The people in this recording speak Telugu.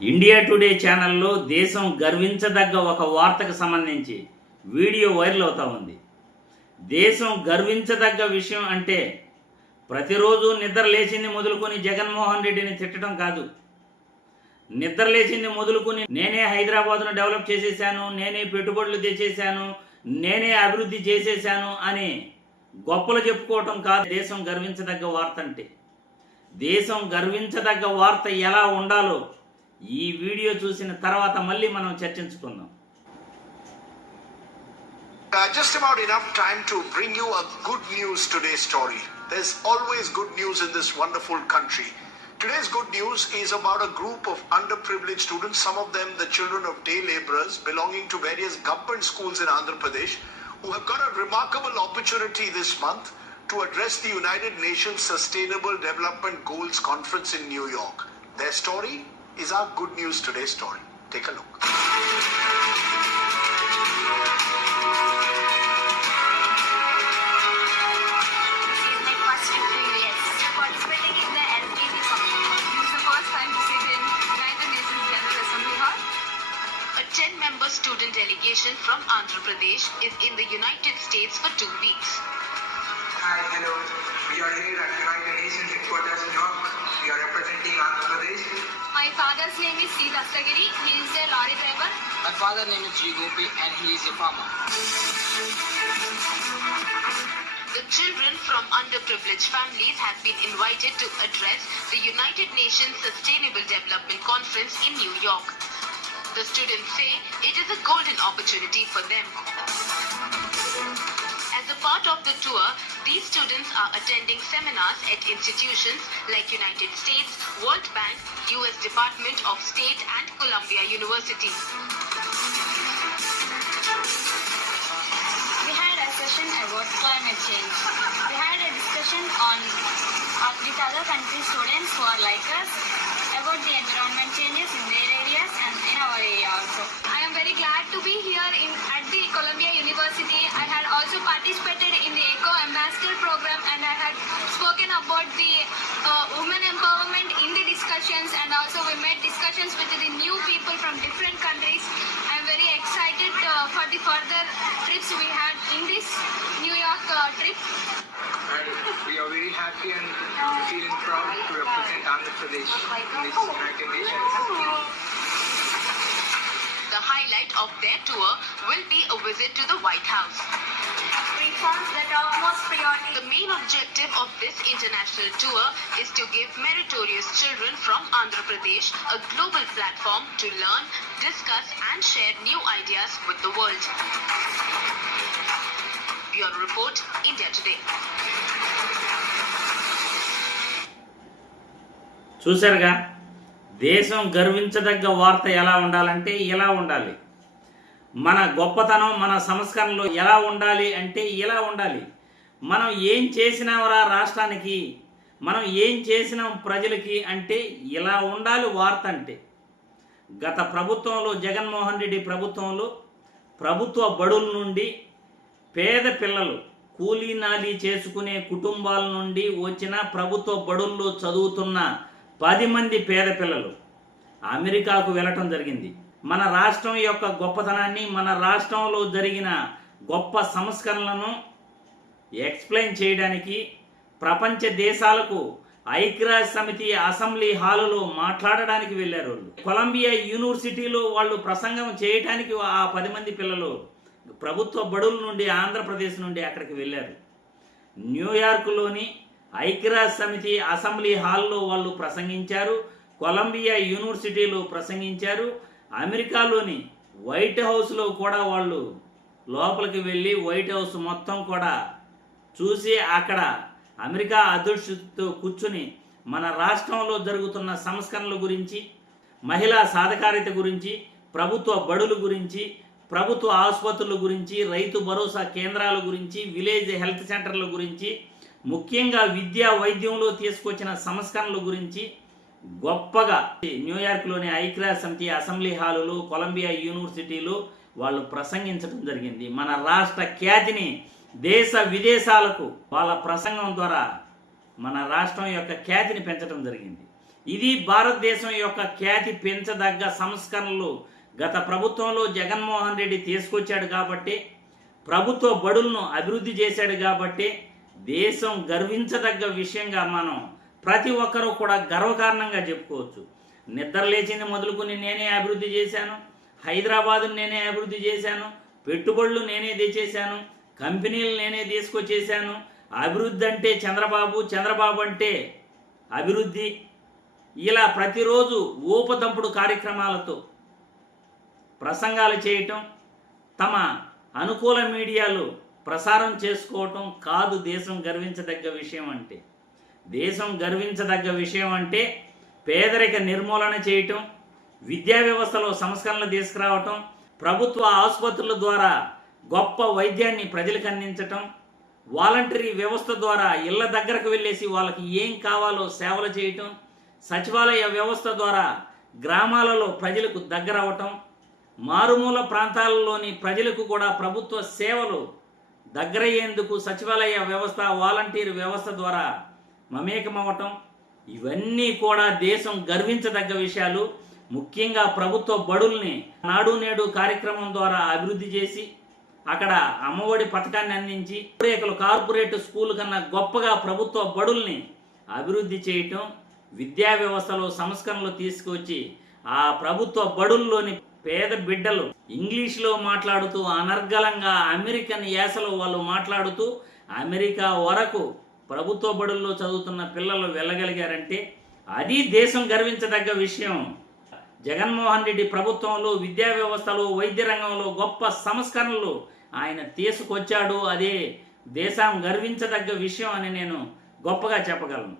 ఇండియా టుడే ఛానల్లో దేశం గర్వించదగ్గ ఒక వార్తకు సంబంధించి వీడియో వైరల్ అవుతా ఉంది. దేశం గర్వించదగ్గ విషయం అంటే ప్రతిరోజు నిద్ర లేచింది మొదలుకొని జగన్మోహన్ రెడ్డిని తిట్టడం కాదు. నిద్ర లేచింది మొదలుకొని నేనే హైదరాబాద్ను డెవలప్ చేసేసాను, నేనే పెట్టుబడులు తెచ్చేసాను, నేనే అభివృద్ధి చేసేసాను అని గొప్పలు చెప్పుకోవటం కాదు దేశం గర్వించదగ్గ వార్త అంటే. దేశం గర్వించదగ్గ వార్త ఎలా ఉండాలో ఈ వీడియో చూసిన తర్వాత మళ్ళీ మనం చర్చించుకుందాం. Just about enough time to bring you a good news today story. There's always good news in this wonderful country. Today's good news is about a group of underprivileged students, some of them the children of day laborers belonging to various government schools in Andhra Pradesh, who have got a remarkable opportunity this month to address the United Nations Sustainable Development Goals Conference in New York. Their story is our good news today story. Take a look. Student delegation from Andhra Pradesh is in the United States for 2 weeks. Hi, hello. We are here at United Nations headquarters, New York. We are representing Andhra Pradesh. My father's name is C. Dastagiri. He is a lorry driver. My father's name is G. Gopi and he is a farmer. The children from underprivileged families have been invited to address the United Nations Sustainable Development Conference in New York. The students say it is a golden opportunity for them. As a part of the tour, these students are attending seminars at institutions like United States, World Bank, US Department of State and Columbia University. We had a session about climate change. We had a discussion on with other country students who are like us about the environment changes in their areas and in our area also. I am very glad to be here at the Columbia University. I had also participated in the Eco Ambassador program and I had spoken about the women empowerment in the discussions, and also we made discussions with the new people from different countries. I am very excited for the further trips we had in this New York trip. And we are very happy and feeling proud to represent Andhra Pradesh in this United Nations. The highlight of their tour will be a visit to the White House. Reforms that are most priority. The main objective of this international tour is to give meritorious children from Andhra Pradesh a global platform to learn, discuss and share new ideas with the world. Bureau Report, India Today. చూశారుగా, దేశం గర్వించదగ్గ వార్త ఎలా ఉండాలంటే ఇలా ఉండాలి. మన గొప్పతనం, మన సంస్కరణలు ఎలా ఉండాలి అంటే ఇలా ఉండాలి. మనం ఏం చేసినామరా రాష్ట్రానికి, మనం ఏం చేసినాం ప్రజలకి అంటే ఇలా ఉండాలి వార్త అంటే. గత ప్రభుత్వంలో, జగన్మోహన్ రెడ్డి ప్రభుత్వంలో ప్రభుత్వ బడుల నుండి పేద పిల్లలు, కూలీ నాలీ చేసుకునే కుటుంబాల నుండి వచ్చిన ప్రభుత్వ బడుల్లో చదువుతున్న 10 మంది పేద పిల్లలు అమెరికాకు వెళ్ళటం జరిగింది. మన రాష్ట్రం యొక్క గొప్పతనాన్ని, మన రాష్ట్రంలో జరిగిన గొప్ప సంస్కరణలను ఎక్స్ప్లెయిన్ చేయడానికి ప్రపంచ దేశాలకు ఐక్యరాజ్య సమితి అసెంబ్లీ హాలులో మాట్లాడడానికి వెళ్ళారు. వాళ్ళు కొలంబియా యూనివర్సిటీలో వాళ్ళు ప్రసంగం చేయడానికి ఆ 10 మంది పిల్లలు ప్రభుత్వ బడుల నుండి, ఆంధ్రప్రదేశ్ నుండి అక్కడికి వెళ్ళారు. న్యూయార్క్లోని ఐక్యరాజ్య సమితి అసెంబ్లీ హాల్లో వాళ్ళు ప్రసంగించారు. కొలంబియా యూనివర్సిటీలో ప్రసంగించారు. అమెరికాలోని వైట్ హౌస్లో కూడా వాళ్ళు లోపలికి వెళ్ళి వైట్ హౌస్ మొత్తం కూడా చూసి అక్కడ అమెరికా అధ్యక్షుడితో కూర్చుని మన రాష్ట్రంలో జరుగుతున్న సంస్కరణల గురించి, మహిళా సాధికారిత గురించి, ప్రభుత్వ బడుల గురించి, ప్రభుత్వ ఆసుపత్రుల గురించి, రైతు భరోసా కేంద్రాల గురించి, విలేజ్ హెల్త్ సెంటర్ల గురించి, ముఖ్యంగా విద్యా వైద్యంలో తీసుకొచ్చిన సంస్కరణల గురించి గొప్పగా న్యూయార్క్లోని ఐక్యరాజ్య సమితి అసెంబ్లీ హాలులో, కొలంబియా యూనివర్సిటీలో వాళ్ళు ప్రసంగించడం జరిగింది. మన రాష్ట్ర ఖ్యాతిని దేశ విదేశాలకు వాళ్ళ ప్రసంగం ద్వారా మన రాష్ట్రం యొక్క ఖ్యాతిని పెంచడం జరిగింది. ఇది భారతదేశం యొక్క ఖ్యాతి పెంచదగ్గ సంస్కరణలు గత ప్రభుత్వంలో జగన్మోహన్ రెడ్డి తీసుకొచ్చాడు కాబట్టి, ప్రభుత్వ బడులను అభివృద్ధి చేశాడు కాబట్టి దేశం గర్వించదగ్గ విషయంగా మనం ప్రతి ఒక్కరూ కూడా గర్వకారణంగా చెప్పుకోవచ్చు. నిద్ర లేచింది మొదలుకొని నేనే అభివృద్ధి చేశాను, హైదరాబాదును నేనే అభివృద్ధి చేశాను, పెట్టుబడులు నేనే తెచ్చేశాను, కంపెనీలు నేనే తీసుకొచ్చేసాను, అభివృద్ధి అంటే చంద్రబాబు, చంద్రబాబు అంటే అభివృద్ధి, ఇలా ప్రతిరోజు ఊపదంపుడు కార్యక్రమాలతో ప్రసంగాలు చేయటం, తమ అనుకూల మీడియాలు ప్రసారం చేసుకోవటం కాదు దేశం గర్వించదగ్గ విషయం అంటే. దేశం గర్వించదగ్గ విషయం అంటే పేదరిక నిర్మూలన చేయటం, విద్యా వ్యవస్థలో సంస్కరణలు తీసుకురావటం, ప్రభుత్వ ఆసుపత్రుల ద్వారా గొప్ప వైద్యాన్ని ప్రజలకు అందించటం, వాలంటరీ వ్యవస్థ ద్వారా ఇళ్ల దగ్గరకు వెళ్ళేసి వాళ్ళకి ఏం కావాలో సేవలు చేయటం, సచివాలయ వ్యవస్థ ద్వారా గ్రామాలలో ప్రజలకు దగ్గర అవటం, మారుమూల ప్రాంతాలలోని ప్రజలకు కూడా ప్రభుత్వ సేవలు దగ్గరయ్యేందుకు సచివాలయ వ్యవస్థ, వాలంటీర్ వ్యవస్థ ద్వారా మమేకమవటం, ఇవన్నీ కూడా దేశం గర్వించదగ్గ విషయాలు. ముఖ్యంగా ప్రభుత్వ బడుల్ని నాడు నేడు కార్యక్రమం ద్వారా అభివృద్ధి చేసి అక్కడ అమ్మఒడి పథకాన్ని అందించి కార్పొరేట్ స్కూల్ కన్నా గొప్పగా ప్రభుత్వ బడుల్ని అభివృద్ధి చేయటం, విద్యా వ్యవస్థలో సంస్కరణలు తీసుకొచ్చి ఆ ప్రభుత్వ బడుల్లోని పేద బిడ్డలు ఇంగ్లీష్లో మాట్లాడుతూ అనర్గళంగా అమెరికన్ యాసలో వాళ్ళు మాట్లాడుతూ అమెరికా వరకు ప్రభుత్వ బడుల్లో చదువుతున్న పిల్లలు వెళ్ళగలిగారంటే అది దేశం గర్వించదగ్గ విషయం. జగన్మోహన్ రెడ్డి ప్రభుత్వంలో విద్యా వ్యవస్థలో, వైద్య రంగంలో గొప్ప సంస్కరణలు ఆయన తీసుకొచ్చాడు. అదే దేశం గర్వించదగ్గ విషయం అని నేను గొప్పగా చెప్పగలను.